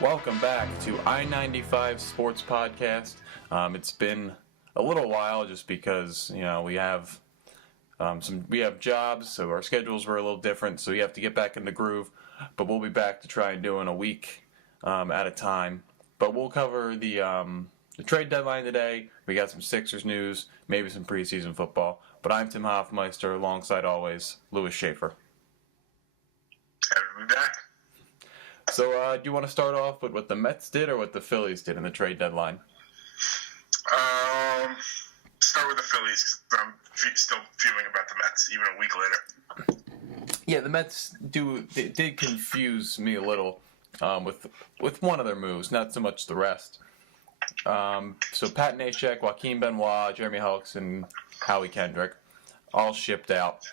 Welcome back to I-95 Sports Podcast. It's been a little while just because we have jobs, so our schedules were a little different. So we have to get back in the groove. But we'll be back to try and do in a week at a time. But we'll cover the trade deadline today. We got some Sixers news, maybe some preseason football. But I'm Tim Hoffmeister, alongside always Lewis Schaefer. Happy to be back. So, do you want to start off with what the Mets did or what the Phillies did in the trade deadline? Start with the Phillies because I'm still fuming about the Mets even a week later. Yeah, the Mets did confuse me a little with one of their moves, not so much the rest. So Pat Neshek, Joaquin Benoit, Jeremy Hellickson, and Howie Kendrick all shipped out.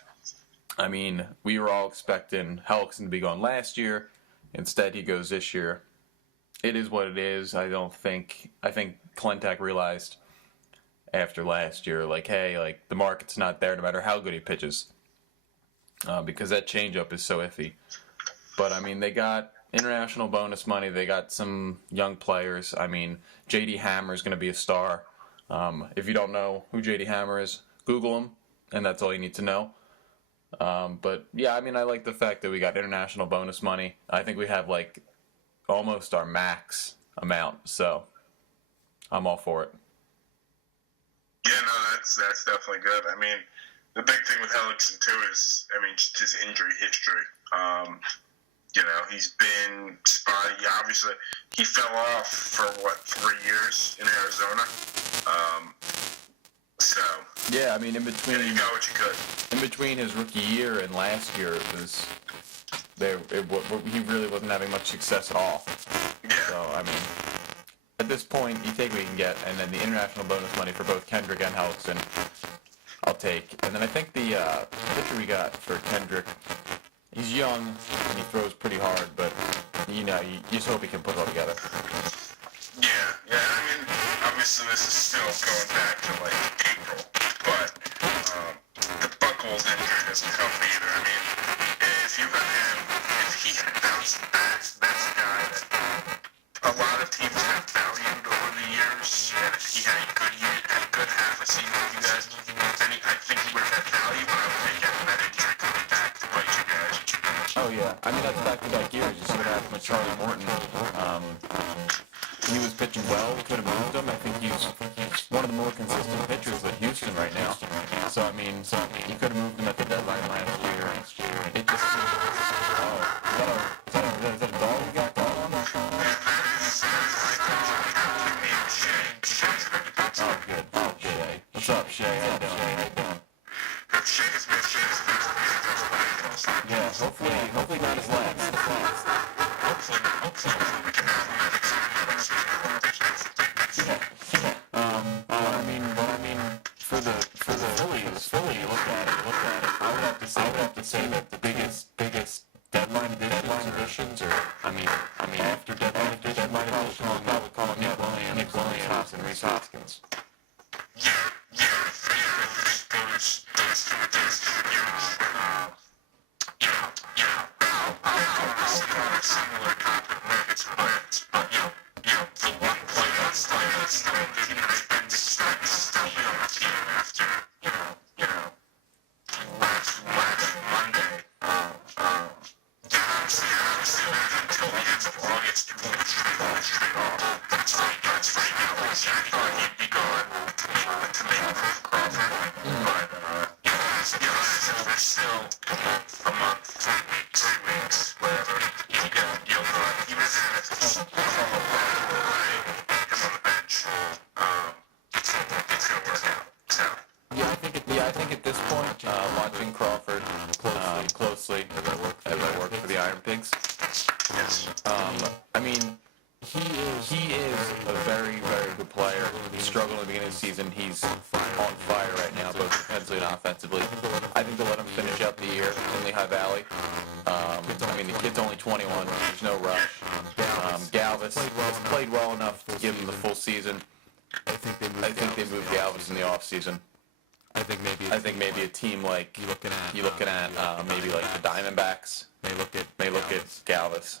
I mean, we were all expecting Hellickson to be gone last year. Instead, he goes this year. It is what it is. I think Klentak realized after last year, the market's not there no matter how good he pitches, because that changeup is so iffy. But I mean, they got international bonus money. They got some young players. I mean, J.D. Hammer is going to be a star. If you don't know who J.D. Hammer is, Google him, and that's all you need to know. But yeah, I mean, I like the fact that we got international bonus money. I think we have almost our max amount, so I'm all for it. Yeah, no, that's definitely good. I mean, the big thing with Hellickson too is, just his injury history. He's been spotty. Obviously, he fell off for 3 years in Arizona. So yeah, I mean, in between, you got what you could. In between his rookie year and last year, he really wasn't having much success at all. Yeah. So I mean, at this point, you take what you can get, and then the international bonus money for both Kendrick and Hellickson, I'll take. And then I think the pitcher we got for Kendrick, he's young and he throws pretty hard, but you just hope he can put it all together. Yeah. I mean, obviously this is still going back to April, but the Buchholz injury doesn't help either. I mean, if you got him, if he had bounced back, that's a guy that a lot of teams have valued over the years. And if he had a good half a season with you guys, I think he would have had value. But I would think having that injury coming back to bite you guys. Oh yeah, I mean that's back-to-back years. You see what happened with Charlie Morton. He was pitching well. We could have moved him. I think he's one of the more consistent pitchers at Houston right now. So I mean, you could have moved him at the deadline last year. It just is that a dog you got going on? Oh good. Oh Shay. What's up, Shay? How you doing? Yeah, hopefully not his last. But I mean, for the Philly, look at it. I would have to say that the biggest deadline additions, or I mean after deadline additions, I would call it Nick Williams and Rhys Hoskins. I think at this point, watching Crawford closely as I work for the Iron Pigs, I mean, he is a very, very good player. He struggled in the beginning of the season. He's on fire right now, both defensively and offensively. I think they'll let him finish out the year in Lehigh Valley. I mean, the kid's only 21. There's no rush. Galvis has played well enough to give him the full season. I think they moved Galvis in the offseason. I think maybe a team like you looking at maybe like the Diamondbacks may look at Galvis.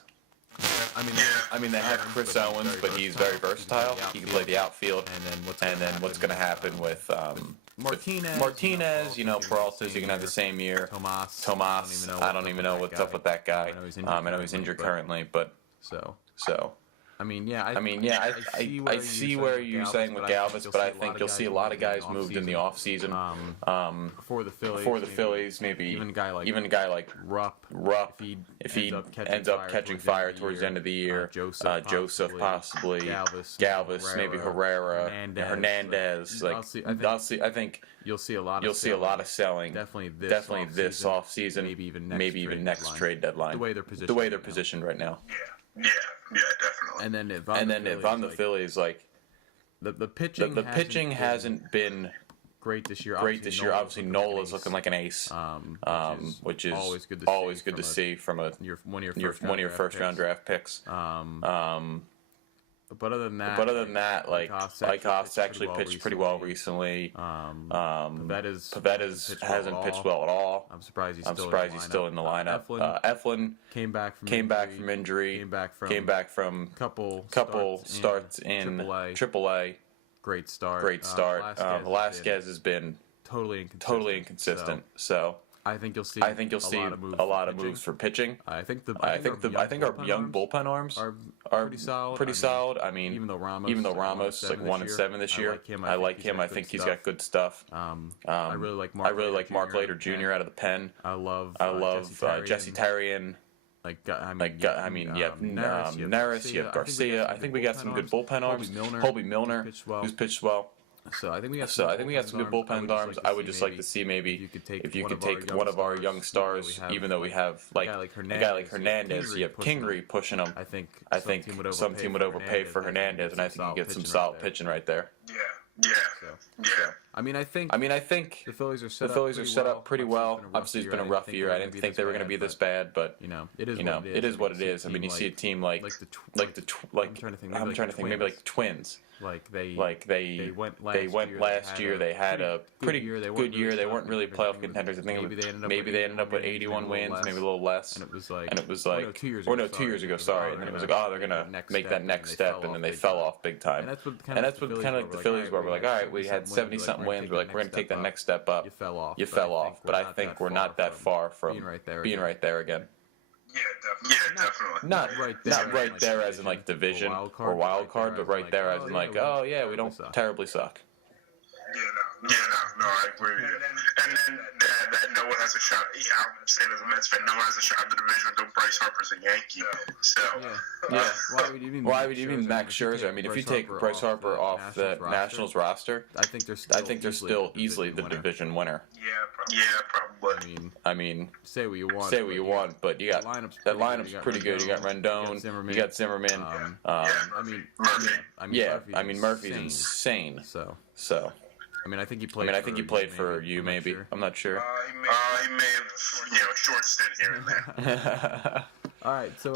I mean, they have Chris Owens, but he's very versatile. He can play the outfield. And then What's going to happen with Martinez? Martinez, Peralta's you're going to have the same year. Tomas, I don't even know what's up with that guy. I know he's injured currently, but So I see where you're saying with Galvis, but I think you'll see a lot of guys moved in the off season. For the Phillies, maybe even a guy like Rupp, if he ends up catching fire towards the end of the year, Joseph possibly, Galvis, maybe Herrera, Hernandez. I think you'll see a lot of selling. Definitely this off season, maybe even next trade deadline. The way they're positioned right now. Yeah, definitely. And then if I'm the Phillies, like the pitching, the pitching hasn't been great this year. Obviously, Nola's looking like an ace, which is always good to see from one of your first round draft picks. But other than that, like Lycos actually pitched pretty well recently. Pavetta's hasn't pitched well at all. I'm surprised he's still in the lineup. Eflin came back from injury. Came back from couple starts in AAA. Great start. Velasquez has been totally inconsistent. So I think you'll see a lot of moves for pitching. I think our young bullpen arms are pretty solid. I mean, even though Ramos is like 1-7 this year, I like him. I think he's got good stuff. I really like Mark Later Jr. out of the pen. I love Jesse Terrian. Neris, you have Garcia. I think we got some good bullpen arms. Colby Milner, who's pitched well. So I think we got some good bullpen arms. I would just like to see maybe if you could take one of our young stars, even though we have a guy like Hernandez, you have Kingery pushing him. I think some team would overpay for Hernandez, and I think you get some solid pitching right there. Yeah. I mean, I think the Phillies are set up pretty well. Obviously, it's been a rough year. I didn't think they were going to be this bad, but it is what it is. I mean, you see a team like I'm trying to think, maybe like the Twins. They went last year. They had a pretty good year. They weren't really playoff contenders. I think maybe they ended up with 81 wins, maybe a little less. And it was like 2 years ago. Sorry. And then it was like, oh, they're gonna make that next step, and then they fell off big time. And that's what kind of like the Phillies were. We're like, all right, we had 70-something wins. We're like, we're gonna take that next step up. You fell off. But I think we're not that far from being right there again. Yeah, definitely. Not right there as in like division or wild card, but right there as in like, oh yeah, we don't terribly suck. No, I agree with you. And then that no one has a shot. Yeah, I'm saying as a Mets fan, no one has a shot in the division until Bryce Harper's a Yankee. So Why would you mean Max Scherzer? I mean, if you take Bryce Harper off the Nationals roster, I think they're still easily the division winner. Yeah, probably. I mean, say what you want, but you got that lineup's pretty good. You got Rendon, you got Zimmerman. Murphy's insane. So. I think he played for you, maybe. I'm not sure. He may have, short stint here and there. All right, so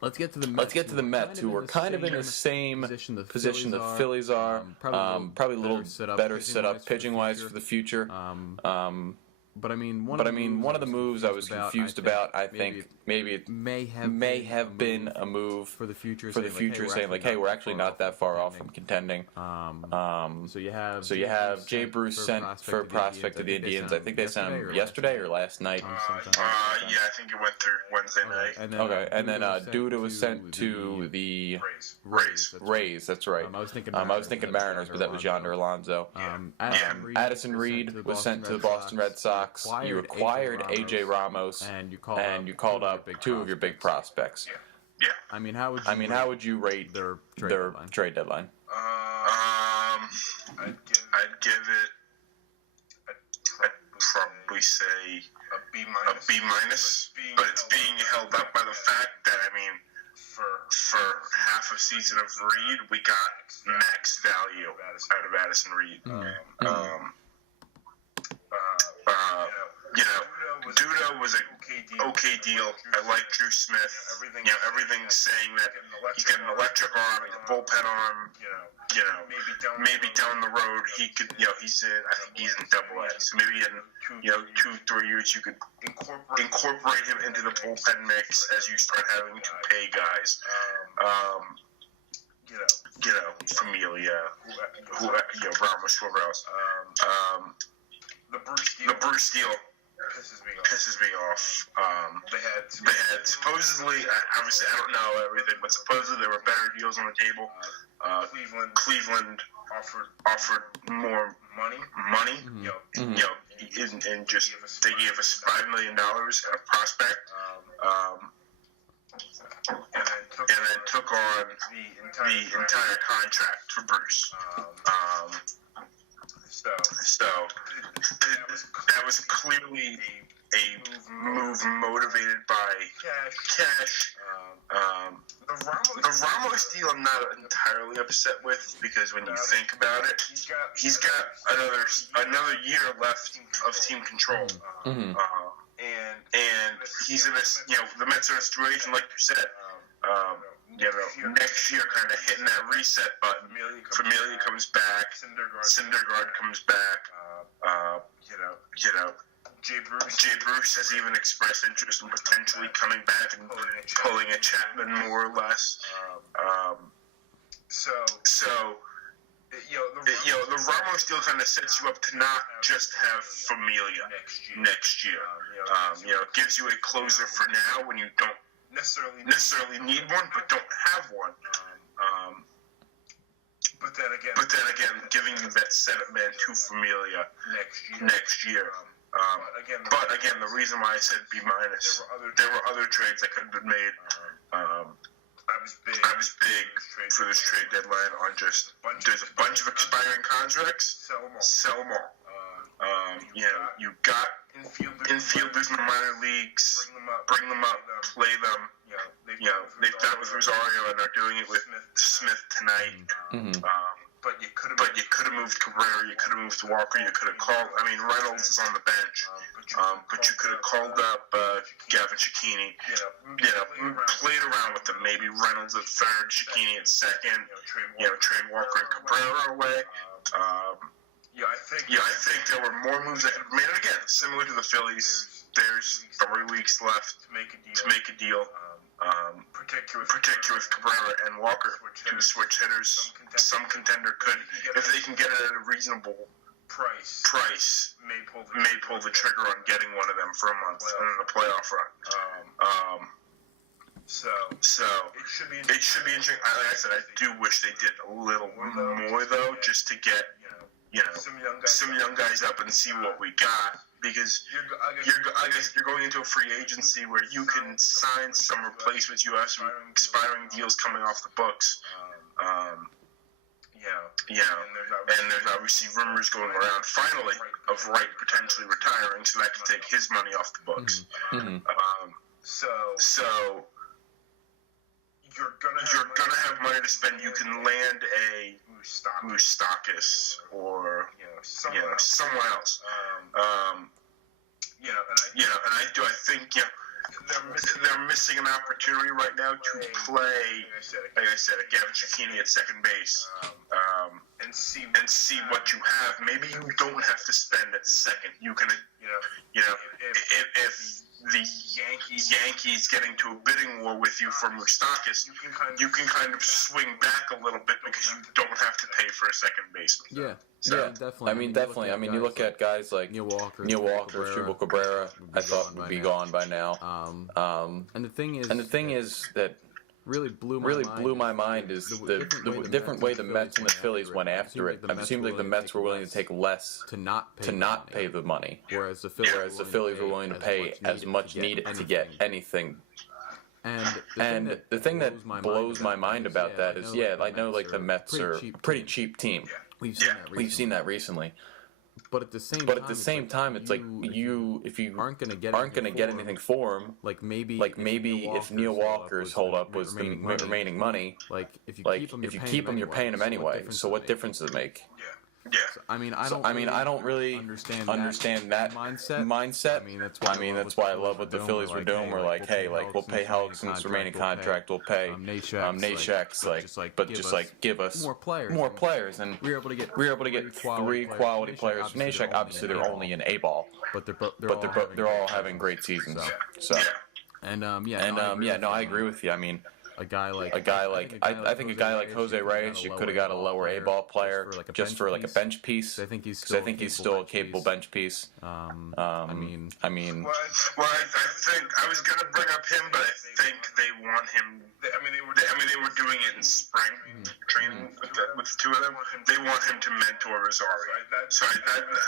let's get to the Mets, who are kind of in the same position the Phillies are. Probably a little better set up pitching wise for the future. But I mean, one of the moves I was confused about, I think maybe it may have been a move for the future, saying like, hey, we're actually not that far off from contending. So you have Jay Bruce sent for a prospect to the Indians. I think they sent him yesterday or last night. Yeah, I think it went through Wednesday night. And then Duda was sent to the Rays. That's right. I was thinking Mariners, but that was Yonder Alonso. Addison Reed was sent to the Boston Red Sox. You acquired AJ Ramos, and you called up two of your big prospects. Yeah. I mean, how would you rate their trade deadline? I'd give it. I'd probably say a B minus, but it's being held up by the fact that for half a season of Reed, we got max value out of Addison Reed. Duda was a okay deal. I like Drew Smith. Everything's saying that he's got an electric arm, he's a bullpen arm. Maybe down the road he could. He's in. I think he's in Double A. So maybe in 2-3 years you could incorporate him into the bullpen mix as you start having to pay guys. Familia, Ramos, whoever else. The Bruce deal pisses me off. They had supposedly, obviously I don't know everything, but supposedly there were better deals on the table. Cleveland offered more money. And just they gave us $5 million at a prospect. And then took on the entire contract for Bruce. So that was clearly a move motivated by cash. The Ramos deal I'm not entirely upset with, because when you think about it, he's got another year left of team control. And he's in this, the Mets are in a situation, like you said, next year kind of hitting that reset button. Familia comes back, Syndergaard comes back, Jay Bruce has even expressed interest in potentially coming back and pulling a Chapman more or less. The Ramos deal kind of sets you up to not just have Familia next year. It gives you a closer for now when you don't necessarily need one, but don't have one. But then again, giving you that setup man to Familia next year. But again, the reason why I said B-, there were other trades that could have been made. I was big for this trade deadline on just, there's a bunch of expiring contracts, sell them all. You got infielders in the minor leagues, bring them up, play them. They've done it with Rosario and they're doing it with Smith tonight. But you could have moved Cabrera, you could have moved Walker, you could have called. Reynolds is on the bench, but you could have called up Gavin Cicchini. Played around with them. Maybe Reynolds at third, Cicchini at second. Trade Walker and Cabrera away. I think there were more moves that could have made it again. Similar to the Phillies, there's 3 weeks left to make a deal. Particularly with Cabrera and Walker, two switch hitters. Some contender could, if they can get it at a reasonable price, may pull the trigger on getting one of them for a month and then a playoff run. So it should be interesting. Like I said, I do wish they did a little more though, just to get some young guys up and see what we got. Because you're going into a free agency where you can sign some replacements. You have some expiring deals coming off the books. And there's obviously rumors going around, finally, of Wright potentially retiring, so that can take his money off the books. So you're gonna have money to spend. You can land a Moustakas or someone else. And I think they're missing an opportunity right now to play, like I said, a Gavin Cicchini at second base, and see what you have. Maybe you don't have to spend at second. You can, if the Yankees get into a bidding war with you for Moustakas, you can kind of swing back a little bit because you don't have to pay for a second baseman. Definitely. You look at guys like Neil Walker, Asdrubal Cabrera, I thought would be gone by now. And the thing is that really blew my mind is the different way the Mets and the Phillies went after it. It seemed like the Mets were willing to take less to not pay the money, whereas the Phillies were willing to pay as much needed to get anything. And the thing that blows my mind about that is, I know like the Mets are a pretty cheap team. We've seen that recently. But at the same time, it's like if you aren't going to get anything for him, like maybe if Neil Walker's holdup was the remaining money, like if you keep him, you're paying him anyway. So what difference does it make? Yeah. So, I mean, I don't really understand that mindset. I mean, that's why I love what the Phillies were doing. We're like, hey, like we'll pay Hellickson's remaining contract, we'll pay Neshek's, but just give us more players, and we were able to get three quality players. Neshek, obviously, they're only an A ball, but they're all having great seasons. So. And I agree with you. I mean, I think a guy like Jose Reyes, you could have got a lower A ball player just for like a bench piece. I think he's still a capable bench piece. I mean, Well, I think I was gonna bring up him, but I think they want him. They were doing it in spring training with the two of them. They want him to mentor Rosario. So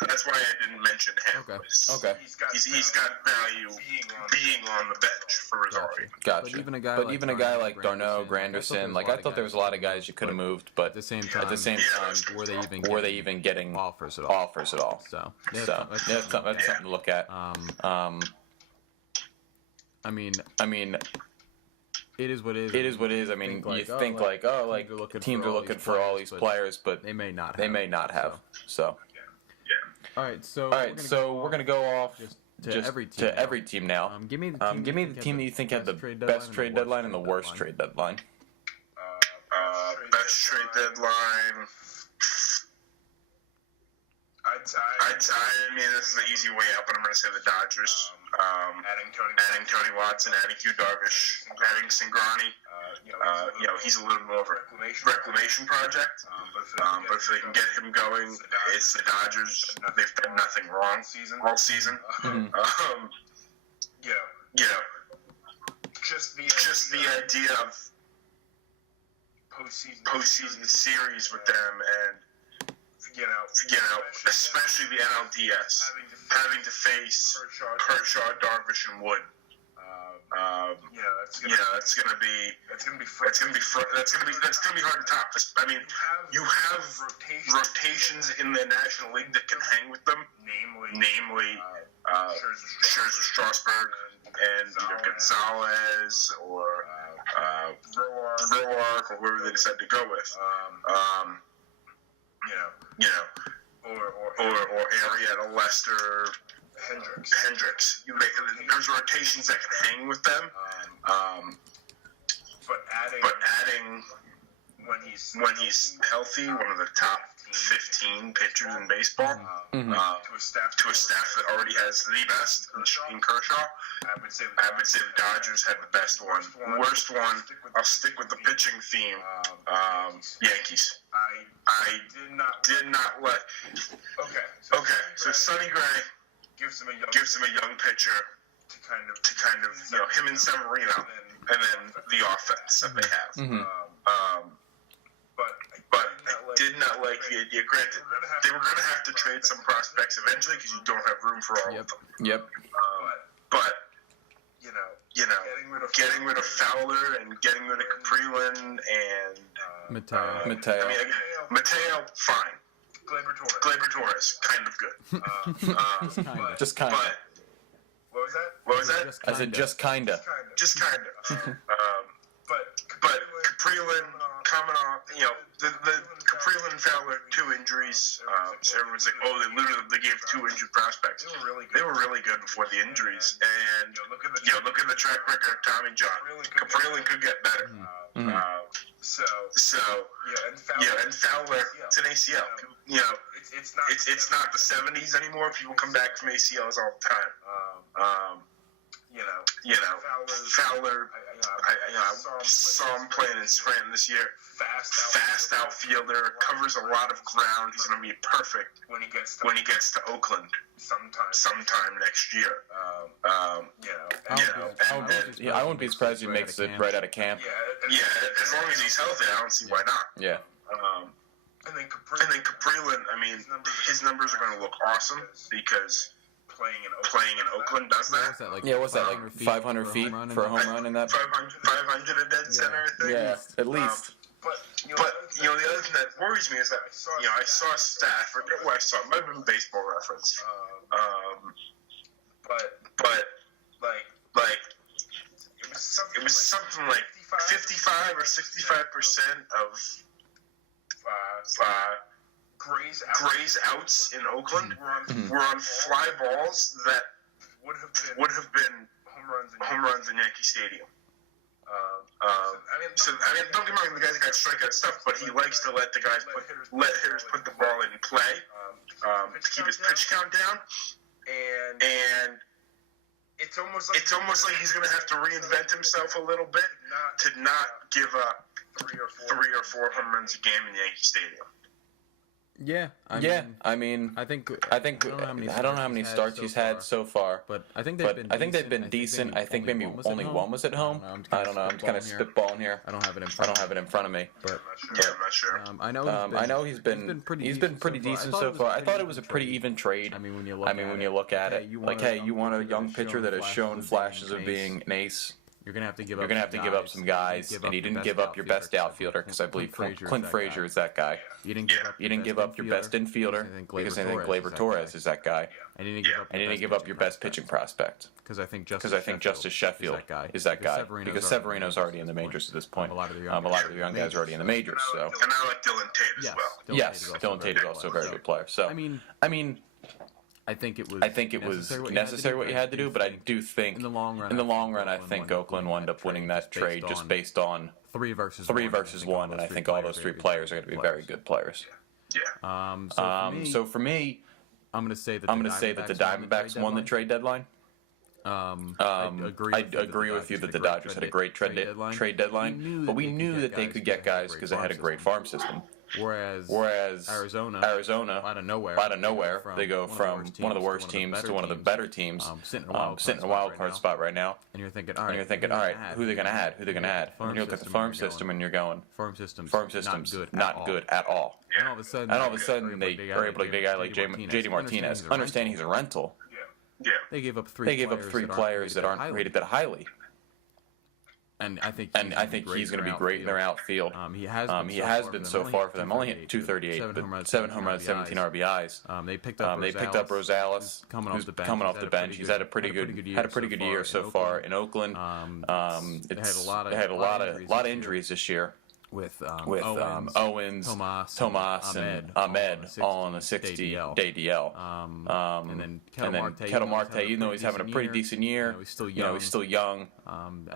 that's why I didn't mention him. Okay. He's got value being on the bench for Rosario. Gotcha. But even a guy like Darno, Granderson, I thought there was a lot of guys you could have moved, but at the same time, were they even getting offers at all? So that's something to look at. I mean, it is what it is. I mean, you think teams are looking for all these players, but they may not have. So. All right, so we're gonna go off to every team now. Give me the team that you think had the best trade deadline and the worst trade deadline. Best trade deadline. I mean, this is the easy way out, but I'm going to say the Dodgers. Adding Tony Watson, adding Hugh Darvish, adding Cingrani. He's a little more of a reclamation project. But if they can get him going, it's the Dodgers. They've done nothing wrong all season. Just the idea of postseason series with them, and especially the NLDS, having to face Kershaw, Darvish, and Wood. It's gonna be hard to top. I mean, you have rotations in the National League that can hang with them, namely Scherzer, Strasburg, and either Gonzalez or Roark, or whoever they decide to go with. Or Arrieta, Lester, Hendricks. There's rotations that can hang with them. But adding when he's healthy, one of the top 15 pitchers in baseball, to a staff that already has the best in Kershaw, I would say the Dodgers had the best one. Worst one, I'll stick with the pitching theme. Yankees. I did not let. Okay. So Sonny Gray gives him a young pitcher to kind of him and Severino, and then the offense that they have. But I did not like the idea. Granted, they were going to have to trade some prospects eventually because you don't have room for all of them. Yep. But getting rid of Fowler and getting rid of Caprilin and Mateo. I mean, Mateo, fine. Gleyber Torres, kind of good. Just kind of. What was that? I said just kinda. Just kinda. But Caprilin coming off, the Caprilin and Fowler, 2 injuries. So everyone's like, they gave 2 injured prospects. They were really good before the injuries. And look at the track record of Tommy John. Caprilin could get better. And Fowler, it's an ACL. It's not the 70s anymore. People come back from ACLs all the time. Fowler, I saw him playing in Scranton this year. Fast outfielder, covers a lot of ground. He's going to be perfect when he gets to Oakland sometime next year. I wouldn't be surprised if he makes it right out of camp. Yeah, as long as he's healthy, I don't see why not. Yeah. And then Caprilin, I mean, his numbers are going to look awesome because playing in Oakland does that. What's that, like 500 feet for a home run in that? 500 a dead center, I think. Yeah, at least. But the other thing that worries me is that I saw a stat. I forget where I saw it. It might have been Baseball Reference. But it was something like 55 or 65% of Gray's outs in Oakland were on fly balls that would have been home runs in Yankee Stadium. Don't get me wrong, the guy's got strikeout stuff, but he likes to let hitters put the ball in play to keep his pitch count down, and it's almost like he's going to have to reinvent himself a little bit to not give up 3 or 4 home runs a game in Yankee Stadium. Yeah, I mean, I think I don't know how many starts he's had so far, but I think they've been decent. I think maybe only one was at home. I don't know. I'm kind of spitballing here. I don't have it in front of me, but I'm not sure. I know he's been pretty decent so far. I thought it was a pretty even trade. I mean, when you look at it, like, hey, you want a young pitcher that has shown flashes of being an ace. You're gonna have to give up some guys, and you didn't give up your best outfielder because I believe Clint Frazier is that guy. You didn't give up your best infielder because I think Gleyber Torres is that guy. And you didn't give up your best pitching prospect because I think Justice Sheffield is that guy because Severino's already in the majors at this point. A lot of the young guys are already in the majors. So and I like Dylan Tate as well. Yes, Dylan Tate is also a very good player. So I mean. I think it was necessary what you had to do, but I do think in the long run, I think Oakland wound up winning that trade just based on 3 versus 1, and I think all those 3 players are going to be very good players. Yeah. So for me, I'm going to say that the Diamondbacks won the trade deadline. I agree with you that the Dodgers had a great trade deadline, but we knew that they could get guys because they had a great farm system. Whereas Arizona, out of nowhere, they go from one of the worst teams to one of the better teams, sitting in a wild card spot right now. And you're thinking, all right, who are they going to add? And you look at the farm system, and you're going, farm system's not good at all. Yeah. And all of a sudden, they are able to get a guy like JD Martinez. Understanding he's a rental. Yeah. They gave up 3 players that aren't rated that highly. And I think he's going to be great in their outfield. He has been so far for them. Only hit .238, but 7 home runs, 17 RBIs. They picked up Rosales, coming off the bench. He's had a pretty good year so far in Oakland. They had a lot of injuries this year. With Owens, Tomas, and Ahmed all on a 60-day DL. And then Ketel Marte, even though he's having a pretty decent year, he's still young. And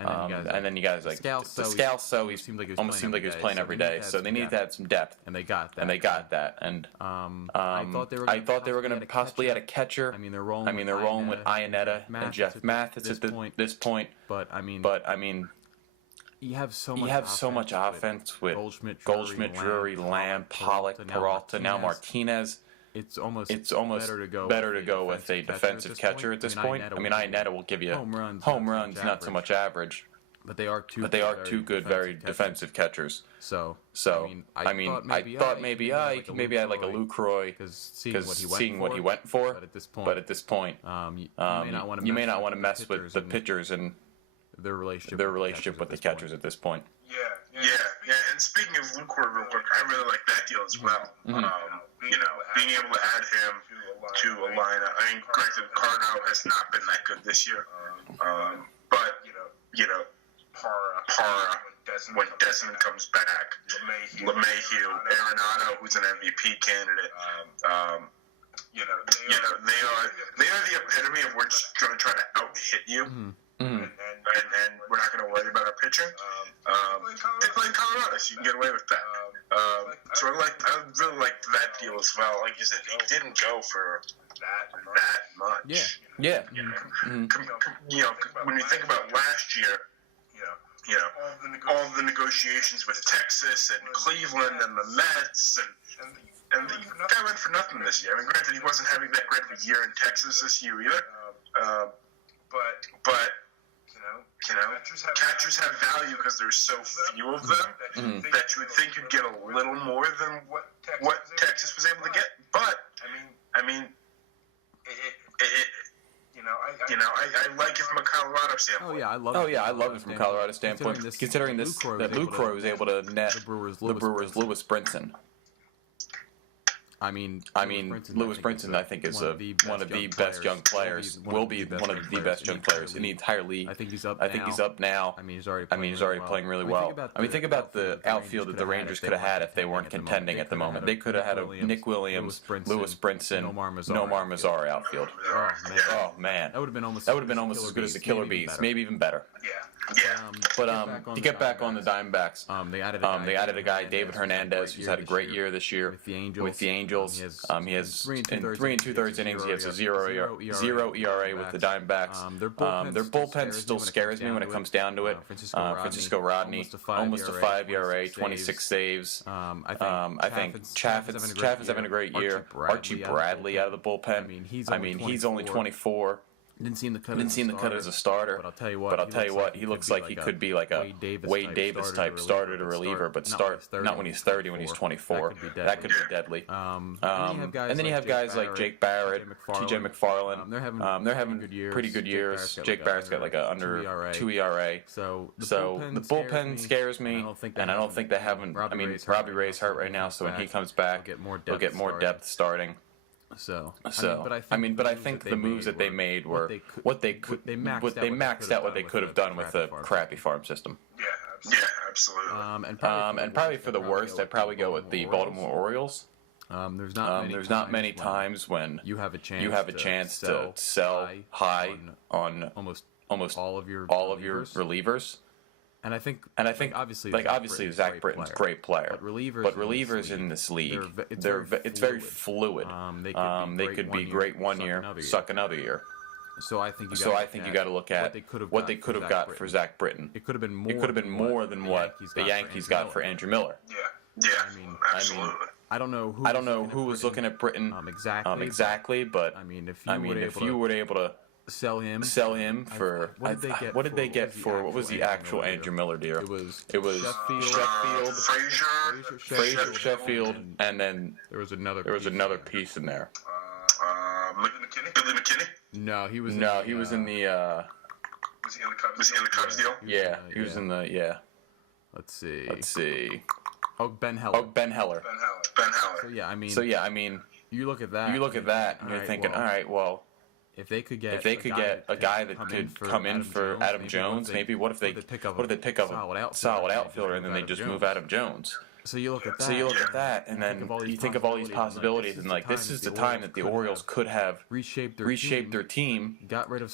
then you guys like Descalso, he almost seemed like he was playing every day. So they needed to add some depth, and they got that. And I thought they were going to possibly add a catcher. I mean, they're rolling with Iannetta and Jeff Mathis at this point. But I mean. You have so much offense with Goldschmidt, Drury, Lamb, Pollock, Peralta, now Martinez. It's almost better to go with a defensive catcher at this point. I mean, Iannetta will give you home runs, not so much average. But they are two good, very defensive catchers. So I thought maybe I like a Lucroy because seeing what he went for. But at this point, you may not want to mess with the pitchers and their relationship with the catchers at this point. Yeah. And speaking of Lucroy, real quick, I really like that deal as well. Mm-hmm. Being able to add him to a lineup. I mean, granted, Cardinal has not been that good this year, but Parra, when Desmond comes back, LeMahieu, Arenado, who's an MVP candidate. They are the epitome of we're just going to try to out-hit you. Mm-hmm. And we're not going to worry about our pitching. They play in Colorado, so you can get away with that. So I really like that deal as well. Like you said, he didn't go for that much. Yeah. When you think about last year, all the negotiations with Texas and Cleveland and the Mets and the guy went for nothing this year. I mean, granted, he wasn't having that great of a year in Texas this year either. But catchers have value because there's so few of them that you would think you'd get a little more than what Texas was able to get. But I mean, I like it from a Colorado standpoint. I love it from a Colorado standpoint. Considering that Lucroy was able to net the Brewers' Lewis Brinson. I mean, Lewis Brinson, I think, is one of the best young players. Will be one of the best young players in the entire league. I think he's up now. I mean, he's already playing really well. Think about the outfield that the Rangers could have had if they weren't contending at the moment. They could have had a Nick Williams, Lewis Brinson, Nomar Mazar outfield. Oh man, that would have been almost as good as the Killer Bees, maybe even better. But to get back on the Diamondbacks, they added a guy, David Hernandez, who's had a great year this year with the Angels. He has in 3 2/3 innings. He has a 0 ERA with the Diamondbacks. Their bullpen still scares me when it comes down to it. Francisco Rodney, almost a 5 ERA, 26 saves. I think Chaffin's having a great year. Archie Bradley out of the bullpen. I mean, he's only 24. Didn't see him the cut as a starter. But I'll tell you what, he looks like he could be like a Wade Davis type starter to reliever, but not when he's 30, when he's 24. That could be deadly. And then you have guys like Jake Barrett, TJ McFarland. They're having pretty good years. Jake Barrett's got like a under 2 ERA. So the bullpen scares me, and I don't think they haven't. I mean, Robbie Ray's hurt right now, so when he comes back, they'll get more depth starting. But I think the moves that they made were they maxed out what they could have done with a crappy farm system. Yeah, absolutely. And probably for the worst, I'd probably go with the Baltimore Orioles. There's not many times when you have a chance to sell high on almost all of your relievers. And I think obviously Zach Britton's a great player, but relievers in this league, it's very fluid. They could be great one year, suck another year. So I think you got to look at what they could have got for Zach Britton. It could have been more than what the Yankees got for Andrew Miller. Yeah, absolutely. I don't know who was looking at Britton exactly, but if you were able to sell him for what did they get for what was the actual Andrew Miller deal? It was Frazier, Sheffield, and then there was another piece in there. Billy McKinney? No, he was in the Was he in the Cubs deal? Yeah, he was in the Let's see. Ben Heller. Ben Heller. So I mean, you look at that. And you're thinking, all right, well, if they could get a guy that could come in for Adam Jones, maybe what if they pick up a solid outfielder and then they just move Adam Jones? So you look at that, and then you think of all these possibilities, and like this is the time that the Orioles could have reshaped their team, got rid of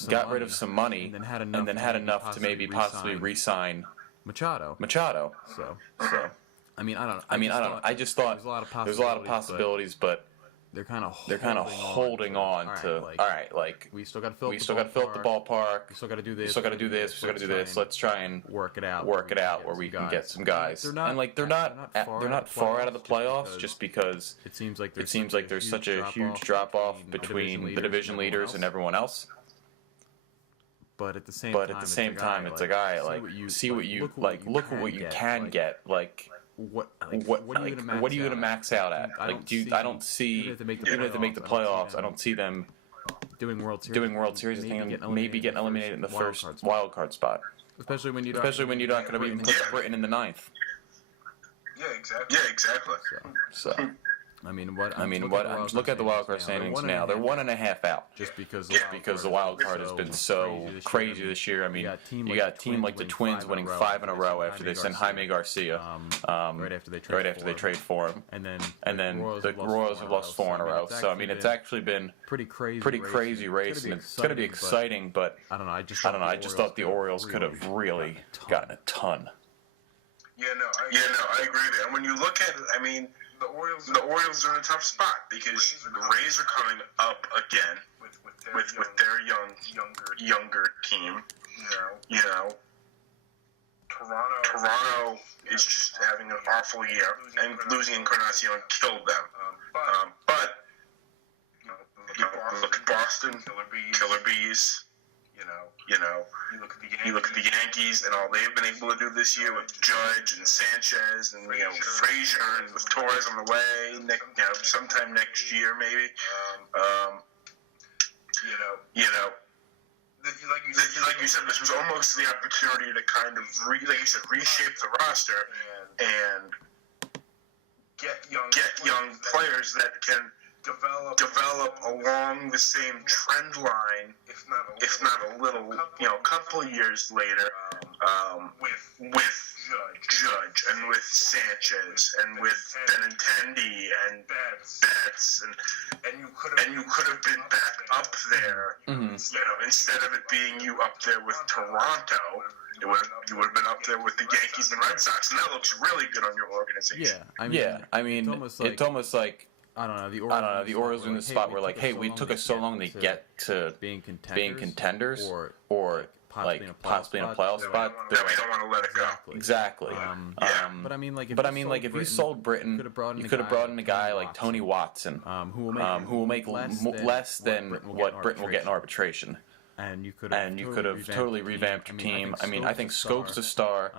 some money, and then had enough to maybe possibly re-sign Machado. So I mean, I don't know. I just thought there's a lot of possibilities, but they're kind of holding on to. All right, like we still got to fill up the ballpark. We still got to do this. Let's try and work it out where we can get some guys. They're not far out of the playoffs just because it seems like there's such a huge drop off between the division leaders and everyone else. But at the same time, it's a guy like see what you like. Look at what you can get. Like what are you gonna max out at? Like I don't see even if they make the playoffs, I don't see them doing World Series. Maybe getting eliminated in the first wild card spot. Especially when you're not going to even put Britain in the ninth. Yeah, exactly. So. I mean, look at the wild card standings now. They're 1.5 out. Just because the wild card has been so crazy this year. I mean, you got a team like the Twins winning 5 in a row after they send Jaime Garcia right after they trade for him, and then the Royals have lost 4 in a row. So I mean, it's actually been pretty crazy race, and it's going to be exciting. But I don't know. I just thought the Orioles could have really gotten a ton. Yeah, no, I agree there. And when you look at it, I mean, the Orioles are in a tough spot because the Rays are coming up again with their younger team. You know, Toronto is just having an awful year, and losing Encarnacion killed them. But look at Boston, Killer Bees. You know, you look at the Yankees and all they've been able to do this year with Judge and Sanchez and Frazier and with Torres on the way. Sometime next year maybe. Like you said, this was almost the opportunity to kind of reshape the roster and get young players that can develop along the same trend line, if not a little, couple of years later, with Judge and with Sanchez and with Benintendi and Betts and you could have been back up there, instead of it being you up there with Toronto. You would have been up there with the Yankees and Red Sox, and that looks really good on your organization. I mean, it's almost like I don't know. The Orioles are in the spot where, like, hey, we took us so long to get to being contenders, or possibly in a playoff spot. That we don't want to let it go. Exactly. But I mean, like, if you sold Britton, you could have brought in a guy like Tony Watson, who will make less than what Britton will get in arbitration. And you could have totally revamped your team. I mean, I think Scope's a star.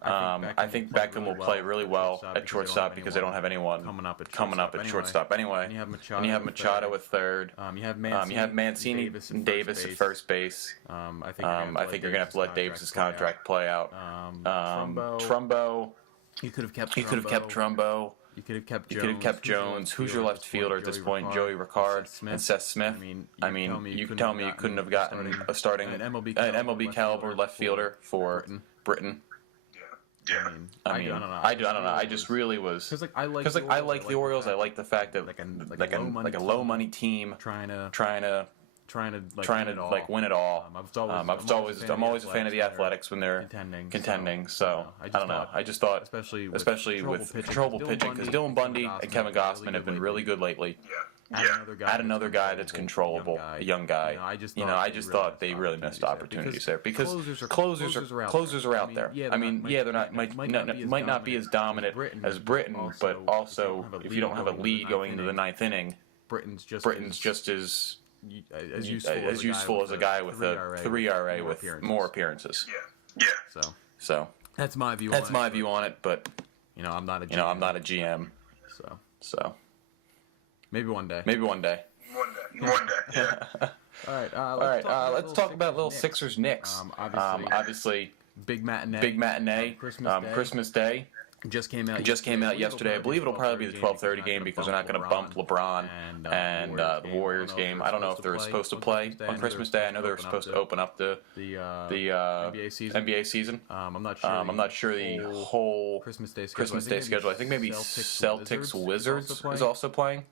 I think Beckham will play really well at shortstop because they don't have anyone coming up at shortstop anyway. And you have Machado at third. You have Mancini and Davis at first base. I think you're gonna have to let Davis's contract play out. Trumbo. You could have kept Trumbo. You could have kept Jones. Who's your left fielder at this point? Joey Ricard and Seth Smith. I mean, you could tell me you couldn't have gotten a starting an MLB caliber left fielder for Britton. Yeah. I mean, I don't know. I just really was because I like the Orioles. I like the fact that like a low money team trying to win it all. I'm always a fan of the Athletics when they're contending. So I don't know. I just thought, especially with controllable pitching, because Dylan Bundy and Kevin Gausman have been really good lately. Add another guy that's controllable, a young guy. I just thought they really missed opportunities there because closers are out there. I mean, they're might not be as dominant as Britton, but also if you don't have a lead going into the ninth inning, Britton's just as useful as a guy with a 3 ERA with more appearances. Yeah. So that's my view on it, but I'm not a GM. So maybe one day. One day. Yeah. All right. Let's talk about little Sixers Knicks. Obviously, big matinee. Christmas Day. Just came out yesterday. I believe it'll probably be the 12:30 game because they're not going to bump LeBron and the Warriors game. I don't know if they were supposed to play on Christmas Day. I know they were supposed to open up the NBA season. I'm not sure the whole Christmas Day schedule. I think maybe Celtics Wizards is also playing.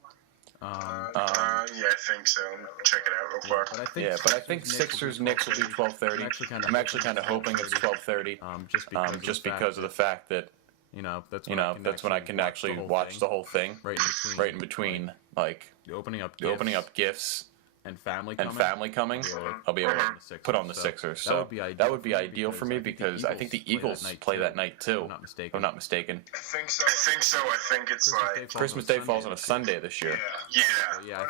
I think so. Check it out real quick. But I think Sixers Knicks will be 12:30. I'm actually kind of hoping it's 12:30, just because of the fact that that's when I can actually watch the whole thing right in between, like opening up gifts and family coming. I'll be able to put on the Sixers. So that would be ideal for me because I think the Eagles play that night too. If I'm not mistaken. I think so. I think it's like Christmas Day falls on a Sunday this year. Yeah.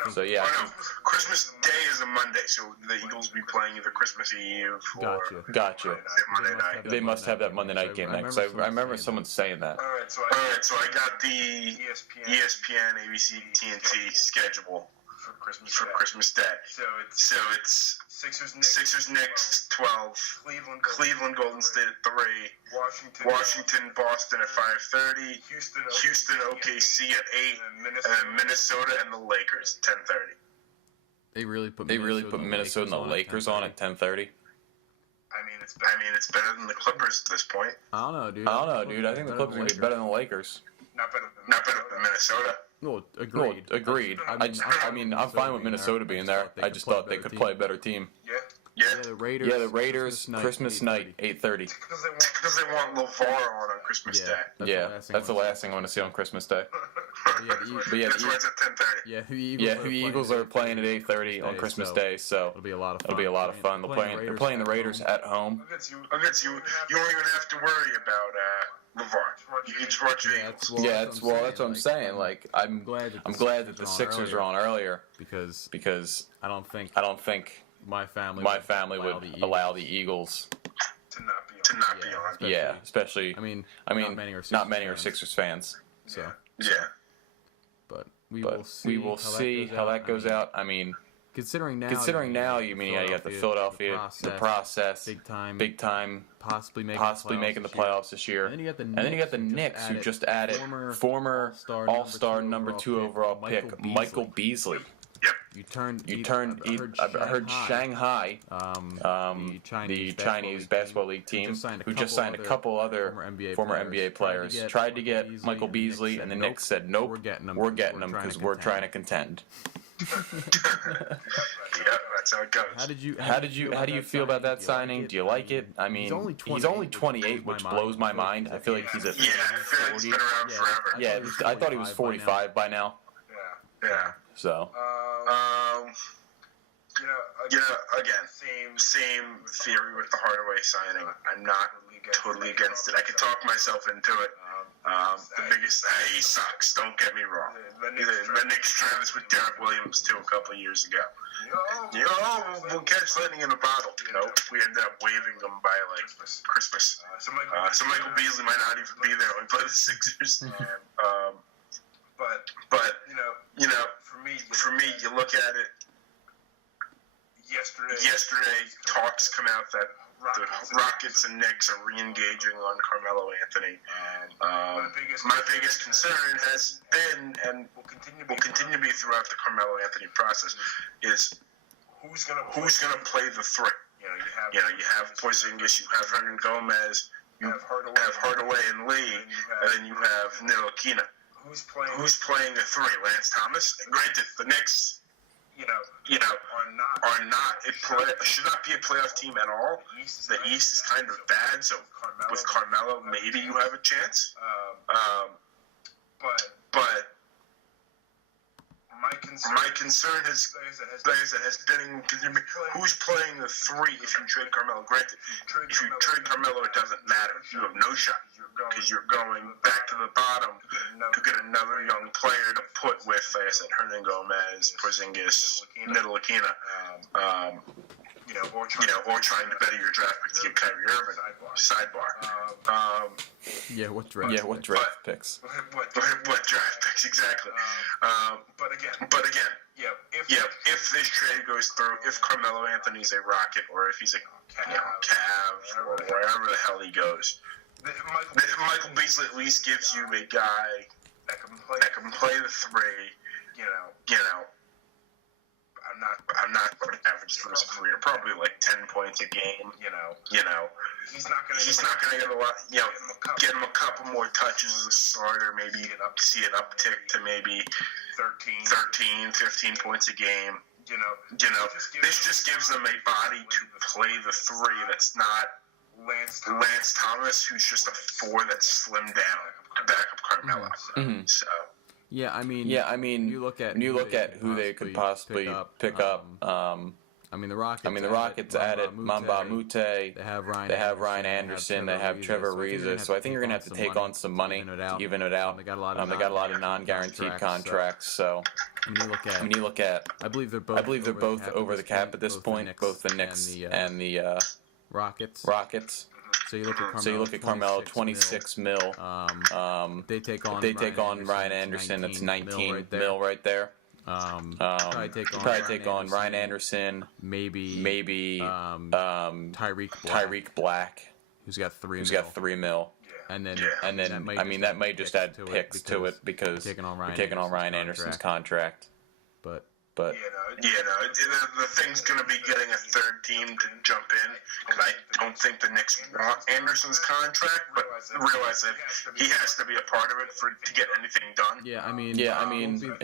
Christmas Day is a Monday, so the Eagles will be playing either Christmas Eve or Gotcha. Monday night. They must have that Monday night game next. I remember someone saying that. All right, so I got the ESPN, ABC, TNT schedule for Christmas Day. So it's Sixers Knicks 12, Cleveland Golden State at 3, Washington Boston at 5:30, Houston OKC at 8, and then Minnesota and the Lakers at 10:30. They really put Minnesota and the Lakers on at 10:30. I mean, it's better than the Clippers at this point. I don't know, dude. I think the Clippers are going to be better than the Lakers. Not better than Minnesota. No, agreed. I'm fine with Minnesota being there. I just thought they could play a better team. Yeah. The Raiders. Christmas night, 8:30. Because they want LeVar on Christmas Day. That's the last thing I want to see on Christmas Day. That's why it's at 10:30. The Eagles are playing at 8:30 on Christmas Day, so it'll be a lot of fun. They're playing the Raiders at home. You won't even have to worry about LeVar. You can just watch your Eagles. That's what I'm saying. Like, I'm glad that the Sixers are on earlier because I don't think my family would allow the Eagles to not be on. Especially. Not many are Sixers fans. So. Yeah. But we will see how that goes out. I mean, Considering now, you got the Philadelphia, the process, big time, possibly making the playoffs this year, and then you got the Knicks, who just added former All-Star number 2 overall pick Michael Beasley. Yep. I heard Shanghai, the Chinese basketball league team, who just signed a couple other former NBA players, tried to get Michael Beasley, and the Knicks said, nope, we're getting him because we're trying to contend. Yeah, that's how it goes. How do you feel about that signing? Do you like it? I mean, he's only 28, which blows my mind. I feel like he's at 40. He's been around forever. Yeah, I thought he was 45 by now. Yeah. So. Again, same theory with the Hardaway signing. I'm not totally against it. I could talk myself into it. The biggest, he sucks. Don't get me wrong. The Knicks tried this with Derek Williams too a couple of years ago. We'll catch lightning in a bottle. We ended up waiving them by like Christmas. So Michael Beasley might not even be there when we play the Sixers. But for me, you look at it. Yesterday, talks come out that the Rockets and Knicks are re-engaging on Carmelo Anthony. My biggest concern has been, and will continue to be throughout the Carmelo Anthony process, is who's going to play the three. You have Porzingis, you have Hernan Gomez, you have Hardaway and Lee, and then you have Ntilikina. Who's playing the three? Lance Thomas? And granted, the Knicks, are not should not be a playoff team at all. The East is kind of bad, so with Carmelo, maybe you have a chance. But my concern has been who's playing the three if you trade Carmelo. Granted, if you trade Carmelo, it doesn't matter. You have no shot because you're going back to the bottom to get another young player to put with, like I said, Hernan Gomez, Porzingis, Ntilikina, or trying to better your draft pick to get Kyrie Irving. Sidebar. What draft picks? What draft picks exactly? But again, if this trade goes through, if Carmelo Anthony's a Rocket or if he's a Cav or wherever the hell he goes, Michael Beasley at least gives you a guy that can play the three. I'm not going to average for his career, probably like 10 points a game. He's not going to get a lot. Get him a couple more touches as a starter. Maybe see an uptick to maybe 13, 15 points a game. This just gives them a body to play the three. That's not Lance Thomas, who's just a four that's slimmed down to back up Carmelo. Mm-hmm. So. Yeah, I mean, you look at who they could possibly pick up. The Rockets added Mamba Mute. They have Ryan Anderson. They have Trevor Ariza. So I think you're gonna have to take on some money to even it out. They got a lot of non-guaranteed contracts. So when you look at, I believe they're both over the cap at this point. Both the Knicks and the Rockets. So you look at Carmelo, 26 mil. They take on Ryan Anderson. That's 19 mil right there. Probably take on Ryan Anderson. Maybe Tyreek Black, who's got 3 mil. And then that might just add picks to it because you're taking on Ryan Anderson's contract. But the thing's going to be getting a third team to jump in. Because I don't think the Knicks want Anderson's contract, but realize that he has to be a part of it to get anything done. It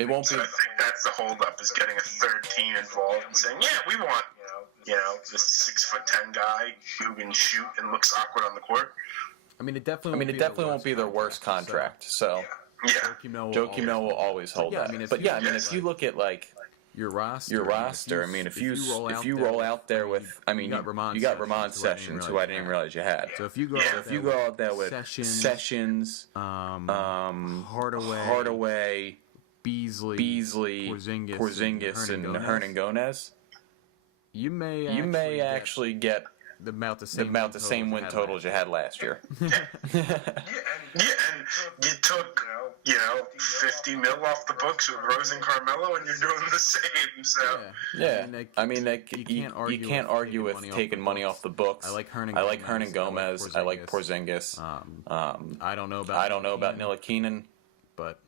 won't be. So I think that's the holdup, is getting a third team involved and saying, we want, this 6'10" guy who can shoot and looks awkward on the court. It definitely won't be their worst contract. So Joakim Noah will always hold that. If you look at your roster. If you roll out there with, you got Ramon Sessions, who I didn't even realize you had. So if you go out there with Sessions, Hardaway, Beasley, Porzingis, and Hernan Gomez, you may actually get about the same win total as you had last year. And you took, 50 mil off the books with Rose and Carmelo, and you're doing the same. So yeah, I mean, you can't argue with taking money off the books. I like Hernan Gomez. I like Porzingis. I don't know about Ntilikina, but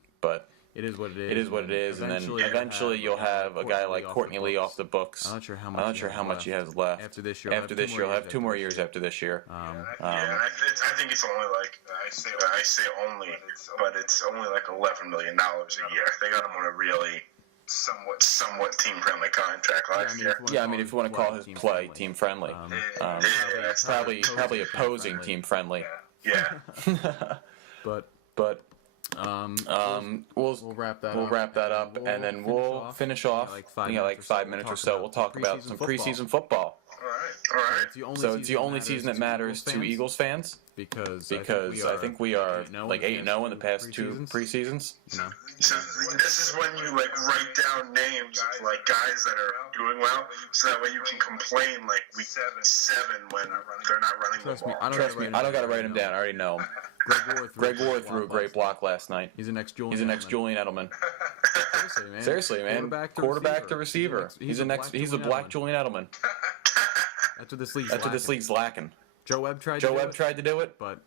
it is what it is. It is what it is, and then eventually you'll have a guy like Courtney Lee off the books. I'm not sure how much he has left. After this year, he'll have 2 more years after this year. I think it's only like I say only, but it's only like $11 million a year. They got him on a really somewhat team-friendly contract last year. Yeah, I mean, if you want to call his play team-friendly, probably opposing team-friendly. Yeah. But we'll wrap that up, and then we'll finish off. Like 5 minutes or so. We'll talk about some preseason football. All right. So it's the only season that matters to Eagles fans because I think we are like 8-0 in the past 2 preseasons. So this is when you like write down names of like guys that are doing well, so that way you can complain like week 7 when they're not running the ball. Trust me, I don't gotta write them down. I already know them. Greg Ward threw a great block last night. He's the next Julian Edelman. Seriously, man. Quarterback to receiver. He's the black Julian Edelman. That's what this league's lacking. Joe Webb tried to do it, but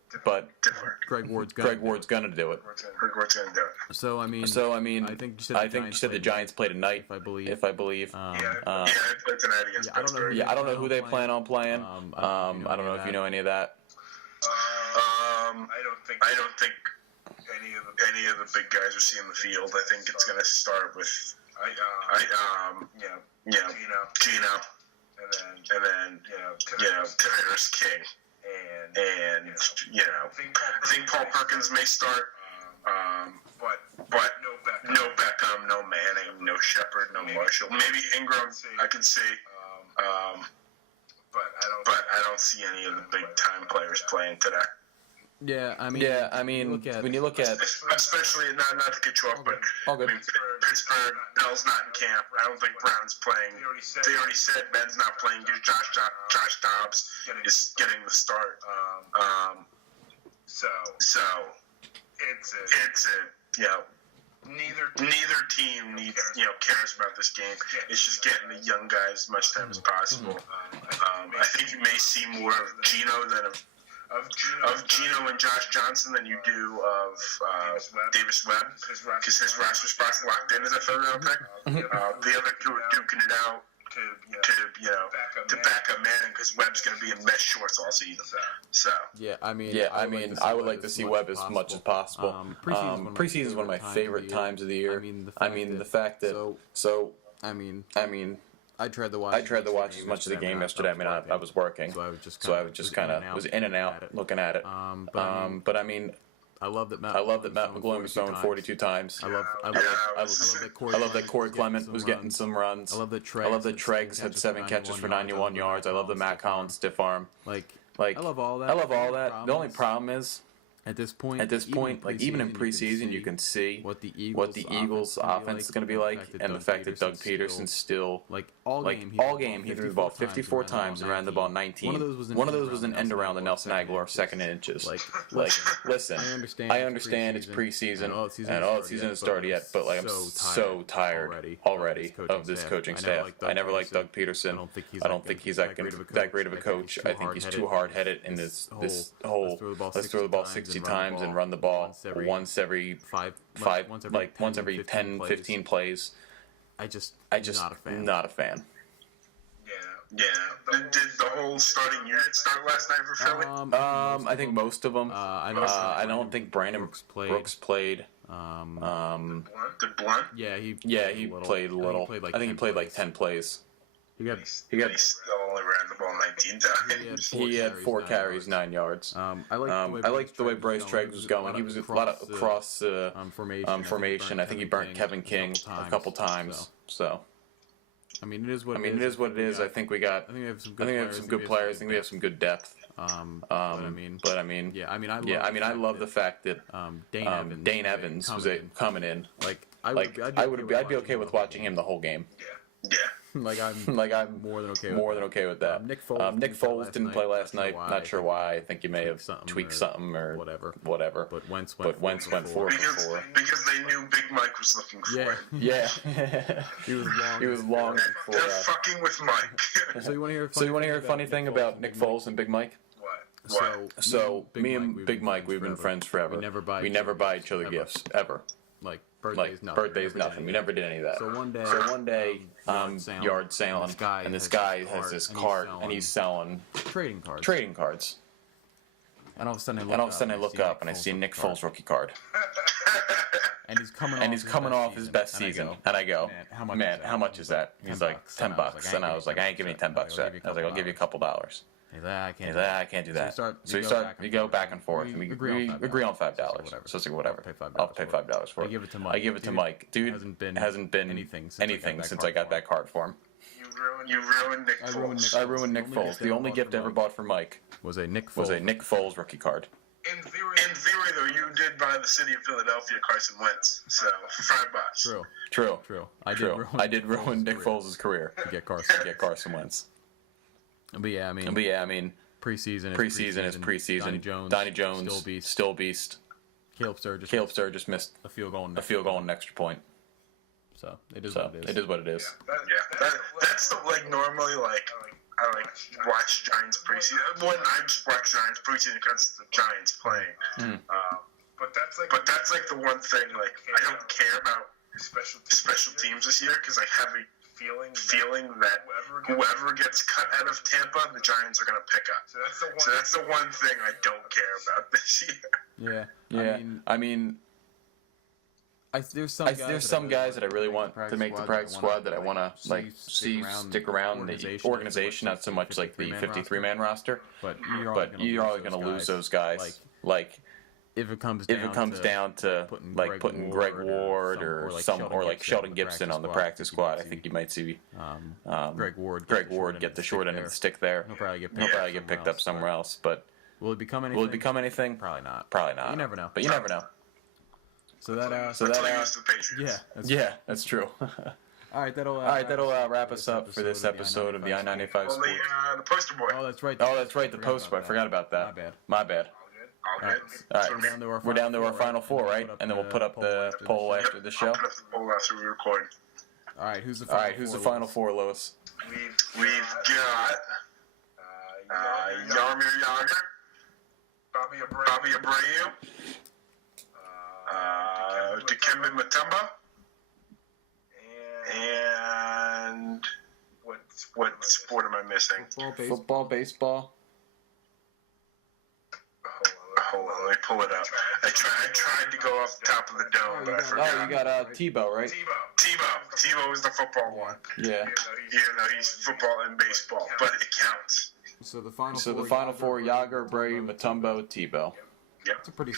Greg Ward's gonna do it. So I mean, I think you said the Giants played tonight, if I believe. I played tonight against Pittsburgh. I don't know who they plan on playing. I don't know if you know any of that. I don't think any of the big guys are seeing the field. I think it's going to start with Gino, and then Tavares King, and I think Paul Perkins may start. But no Beckham, no Manning, no Shepard, no Marshall. Maybe Ingram, I can see. But I don't see any of the big time players playing today. Yeah, I mean, when you look at, especially not to get you off, but all good. I mean, Pittsburgh, Bell's not in camp. I don't think Brown's playing. They already said Ben's not playing because Josh Dobbs is getting the start. So it's neither team cares about this game. It's just getting the young guys as much time as possible. I think you may see more of Gino than of Gino and Josh Johnson than you do of Davis Webb, because his roster spot's locked in as a 3rd-round pick. The other 2 are duking it out to back up Manning, because Webb's going to be in mesh shorts all season. So I would like to see Webb as much as possible. Preseason is one of my favorite times of the year. I mean, the fact that I tried to watch as much of the game yesterday. I mean, I was working, so I was just kind of was in and out looking at it. But I mean, I love that Matt McGloin was thrown 42 times. I love that Corey Clement was getting some runs. I love that Treggs had 7 catches for 91 yards. I love the Matt Collins stiff arm. I love all that. The only problem is, At this point, like even in preseason, you can see what the Eagles' offense is going to be like, and the fact that Doug Peterson's still all game he threw the ball 54 times and ran the ball 19. One of those was an end around the Nelson Aguilar 2nd inches. Listen, I understand it's preseason and all the season hasn't started yet, but I'm so tired already of this coaching staff. I never liked Doug Peterson. I don't think he's that great of a coach. I think he's too hard-headed in this whole let's throw the ball 60 times and run the ball once every 10, 15 plays. I just not a fan. Yeah. Did the whole starting unit start last night for Philly? I think most of them. I don't think Brandon Brooks played. Did Blunt? Yeah, he played a little. I think he played like 10 plays. He still only ran the ball 19 times. He had 4 carries, 9 yards. I liked the way Bryce Treggs was going. He was a lot of across formation. I think he burnt Kevin King a couple times. So. I mean, it is what it is. I think we have some good players. I think we have some good depth. I love the fact that Dane Evans was coming in. I'd be okay with watching him the whole game. Yeah. I'm more than okay with that. Nick Foles didn't play last night. Not sure why. I think he may have tweaked something or whatever. But Wentz went 4 for 4. Because they knew Big Mike was looking for him. Yeah. He was long before They're that. fucking with Mike. So you want to hear a funny thing about Nick Foles and Big Mike? What? So me and Big Mike, we've been friends forever. We never buy each other gifts ever. Like birthdays, nothing. We never did any of that. So one day, yard sailing, and this guy has this cart, and he's selling trading cards. And all of a sudden I look up and I see a Nick Foles rookie card. And he's coming off his best season. And I go, man, how much is that? He's like, $10. And I was like, I ain't giving you $10 for that. I was like, I'll give you a couple dollars. He's like, I can't do that. So we go back and forth, and we agree on $5. So it's like, whatever. I'll pay $5 for it. I give it to Mike. Dude hasn't been anything since I got that card for him. You ruined Nick Foles. I ruined Nick Foles. The only gift I ever bought for Mike was a Nick Foles rookie card. In theory, though, you did buy the city of Philadelphia Carson Wentz, so for $5. True. I did Nick ruin Nick Foles' career to get Carson Wentz. But yeah, I mean, preseason is preseason. Donnie Jones, still beast. Caleb Sturr just missed a field goal and extra point. So it is what it is. That's normally I watch Giants preseason. When I just watch Giants preseason because the Giants playing. But that's the one thing I don't care about special teams this year because I have a feeling that whoever gets cut out of Tampa, the Giants are going to pick up. So that's the one thing I don't care about this year. Yeah. I mean, there's some guys that I really want to make the practice squad that I want to see stick around the organization, not so much like the 53-man roster. But you're always going to lose those guys. If it comes down to putting Greg Ward or Sheldon Gibson on the practice squad, I think you might see Greg Ward get the short end of the stick there. He'll probably get picked up somewhere else. But will it become anything? Probably not. You never know. But you never know. So that that's true. All right, that'll wrap us up for this episode of the I-95 Sports. The poster boy. Oh, that's right. The poster boy. I forgot about that. My bad. All good. All right. We're down to our final four, right? And then we'll put up the poll after the show. I'll put up the poll after we record. All right. Who's the final four, Lewis? We've got Jaromir Jagr, Bobby Abreu, Dikembe Mutombo, and what sport am I missing? Football, baseball. Hold on, let me pull it up. I tried to go off the top of the dome, but I forgot. Oh, you got Tebow, right? Tebow is the football one. Yeah. Even though he's football and baseball, but it counts. So the final four: Jagr, Abreu, Mutombo, Tebow. Yep. It's a pretty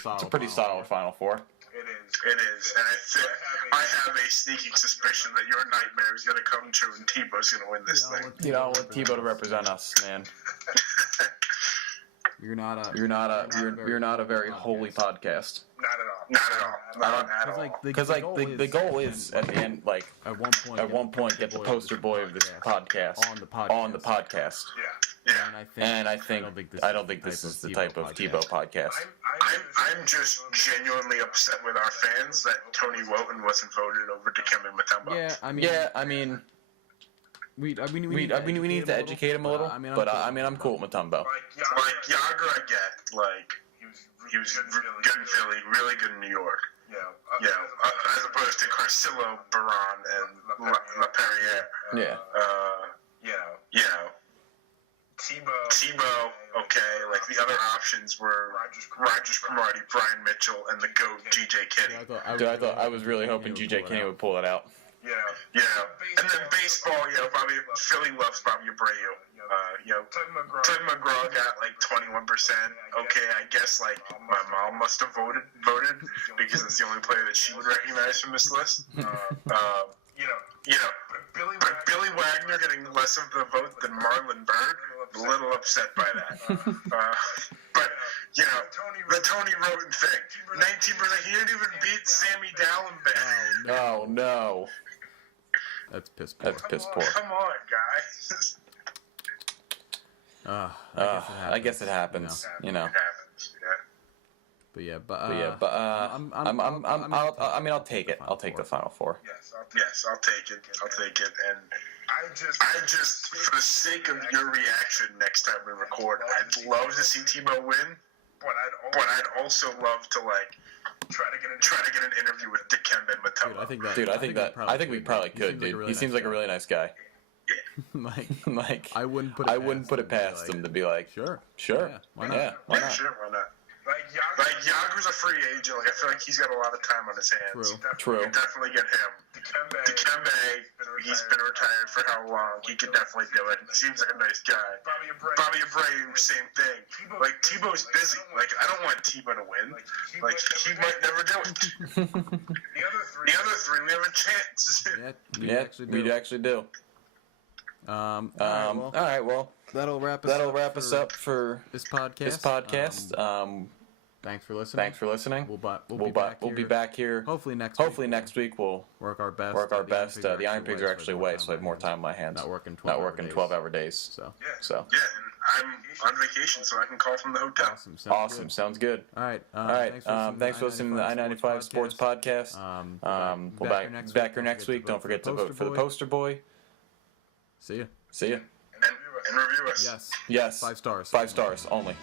solid. Final four. It is, and I have a sneaking suspicion that your nightmare is going to come true, and Tebow's going to win this thing. You know, I want Tebow to represent us, man. You're not a very holy podcast. Not at all. Because the goal is at the end, at one point get the poster boy of this podcast on the podcast. Yeah. And I don't think this is the type of Tebow podcast. I'm just genuinely upset with our fans that Tony Wotan wasn't voted over Dikembe Mutombo. We need to educate him a little, but I'm cool with Mutombo. Like Jagr, I get. He was good in Philly, really good in New York. Yeah, as opposed to Carcillo, Baron, and LaPerriere. Yeah. Tebow, okay. The other options were Rogers Cromartie, Brian Mitchell, and the GOAT G.J. Kinney. I was really hoping G.J. Kinney would pull that out. Yeah. And then baseball, Philly loves Bobby Abreu. Ted McGraw got 21%. Okay, I guess my mom must have voted because it's the only player that she would recognize from this list. But Billy Wagner getting less of the vote than Marlon Byrd, a little upset by that. But the Tony Roten thing, 19%. He didn't even beat Sammy Dallenbach. Oh no. That's piss poor. Come on, guys. I guess it happens. You know. It happens. Yeah. I'll take it. I'll take the Final Four. Yes, I'll take it. And I just, for the sake of your reaction next time we record, I'd love to see Tebow win, but I'd also love to try to get an interview with Dikembe Mutombo. I think we probably could, dude. He seems like a really nice guy. Like, I wouldn't put it past him to be like, sure. Yeah, why not? Why not? Like Yager's a free agent. I feel like he's got a lot of time on his hands. True. You can definitely get him. Dikembe, he's been retired for how long? He can definitely do it. He seems like a nice guy. Bobby Abreu, same thing. Like, Tebow's busy. Like, I don't want Tebow to win. Like, he might never do it. The other three, we have a chance. We actually do. All right, well, that'll wrap us up for this podcast. Thanks for listening. We'll be back here. Hopefully next week we'll work our best. The Iron Pigs are actually away, so I have more time on my hands. Not working 12-hour days. So. Yeah, and I'm on vacation, so I can call from the hotel. Awesome. Sounds good. All right. Thanks for listening to the I-95 Sports Podcast. We'll be back here next week. Don't forget to vote for the poster boy. See ya. And review us. Yes. 5 stars. 5 stars only.